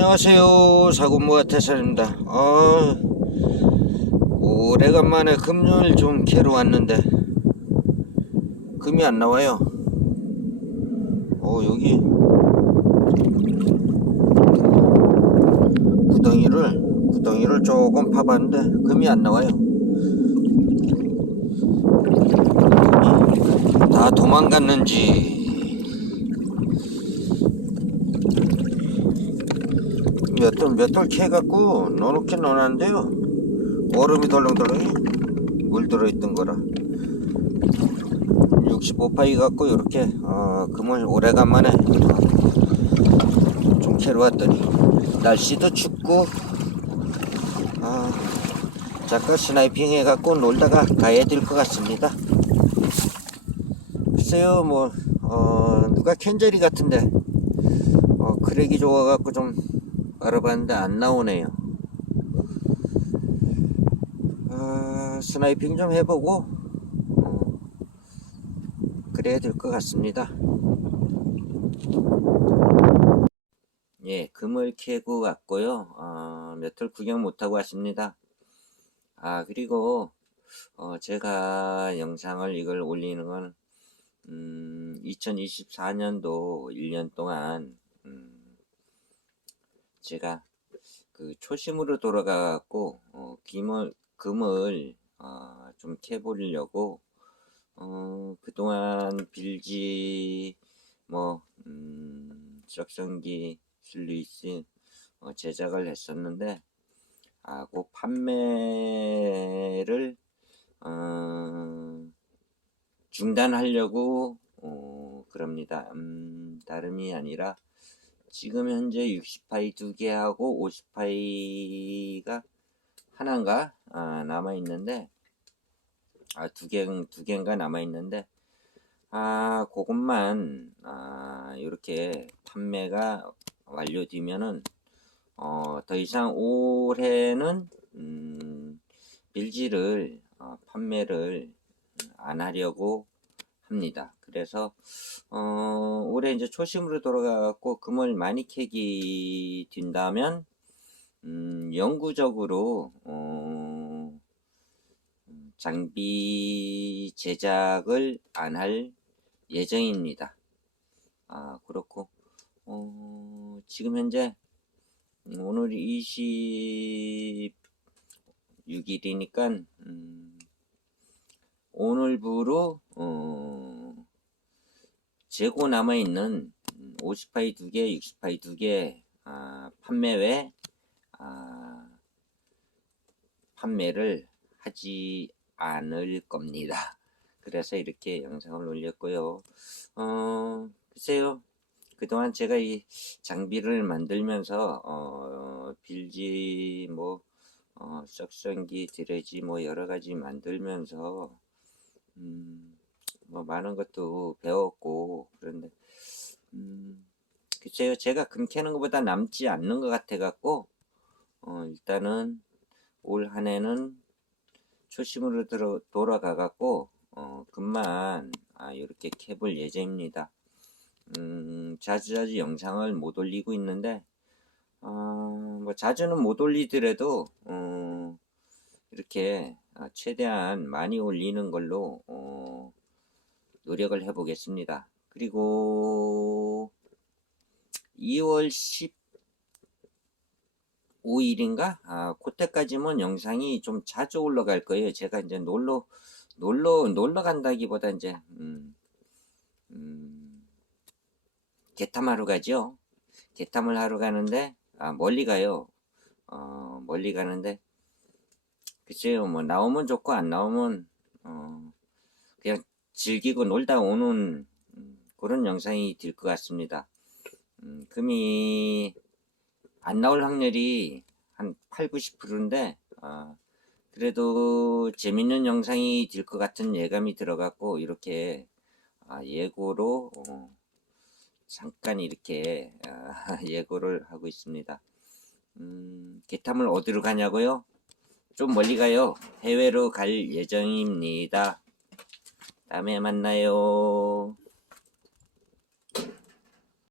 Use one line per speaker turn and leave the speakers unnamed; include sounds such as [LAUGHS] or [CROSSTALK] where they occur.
안녕하세요. 사군무가 태산입니다. 아 오래간만에 금요일 좀 캐러 왔는데 금이 안 나와요. 어 여기 구덩이를 구덩이를 조금 파봤는데 금이 안 나와요. 금이 다 도망갔는지 몇돌 몇돌 캐갖고 넣어놓긴 넣어놨는데요. 얼음이 덜렁덜렁이 물 들어있던 거라. 65파이 갖고 이렇게 어, 금을 오래간만에 좀 캐러 왔더니 날씨도 춥고 아, 잠깐 스나이핑 해갖고 놀다가 가야 될 것 같습니다. 글쎄요 뭐 어, 누가 캔자리 같은데 어, 크랙이 좋아갖고 좀 알아봤는데 안 나오네요. 아, 스나이핑 좀 해보고 어, 그래야 될 것 같습니다. 예, 금을 캐고 왔고요. 어, 몇털 구경 못하고 왔습니다. 아, 그리고 어, 제가 영상을 이걸 올리는 건 음, 2024년도 1년 동안 음, 제가 그 초심으로 돌아가 갖고 어, 김을 금을 어, 좀 캐보려고 어, 그동안 빌지 뭐 음, 적성기 슬루이스 어, 제작을 했었는데 아, 그 판매를 어, 중단하려고 어, 그럽니다. 음, 다름이 아니라 지금 현재 60파이 두 개하고 50파이가 하나인가? 아, 남아 있는데 아두 개, 두 개인가 남아 있는데 아 그것만 아 이렇게 판매가 완료되면은 어, 더 이상 올해는 음, 빌지를 어, 판매를 안 하려고 합니다. 그래서 어, 올해 이제 초심으로 돌아가갖고 금을 많이 캐기 된다면 음, 영구적으로 어, 장비 제작을 안 할 예정입니다. 아 그렇고 어, 지금 현재 오늘 26일이니까 음, 오늘부로 어, 재고 남아있는 50파이 2개, 60파이 2개 아, 판매 외 아, 판매를 하지 않을 겁니다. 그래서 이렇게 영상을 올렸고요. 어, 글쎄요. 그동안 제가 이 장비를 만들면서 어, 빌지 뭐 어, 석성기 드레지 뭐 여러 가지 만들면서 음, 뭐 많은 것도 배웠고 그런데 음, 글쎄요 제가 금 캐는 것보다 남지 않는 것 같아 갖고 어, 일단은 올 한해는 초심으로 들어, 돌아가 갖고 어, 금만 아, 이렇게 캐볼 예정입니다. 음, 자주자주 영상을 못 올리고 있는데 어, 뭐 자주는 못 올리더라도 어, 이렇게 아, 최대한 많이 올리는 걸로 어, 노력을 해 보겠습니다. 그리고 2월 15일인가? 아, 그때까지면 영상이 좀 자주 올라갈 거예요. 제가 이제 놀러 놀러 놀러 간다기보다 이제 음, 음, 개탐하러 가죠. 개탐을 하러 가는데 아, 멀리 가요. 어, 멀리 가는데 글쎄요, 뭐 나오면 좋고 안 나오면 어, 그냥 즐기고 놀다 오는 음, 그런 영상이 될 것 같습니다. 음, 금이 안 나올 확률이 한 8, 90%인데 어, 그래도 재밌는 영상이 될 것 같은 예감이 들어갔고 이렇게 아, 예고로 어, 잠깐 이렇게 아, [LAUGHS] 예고를 하고 있습니다. 음, 개탐을 어디로 가냐고요? 좀 멀리 가요. 해외로 갈 예정입니다. 다음에 만나요.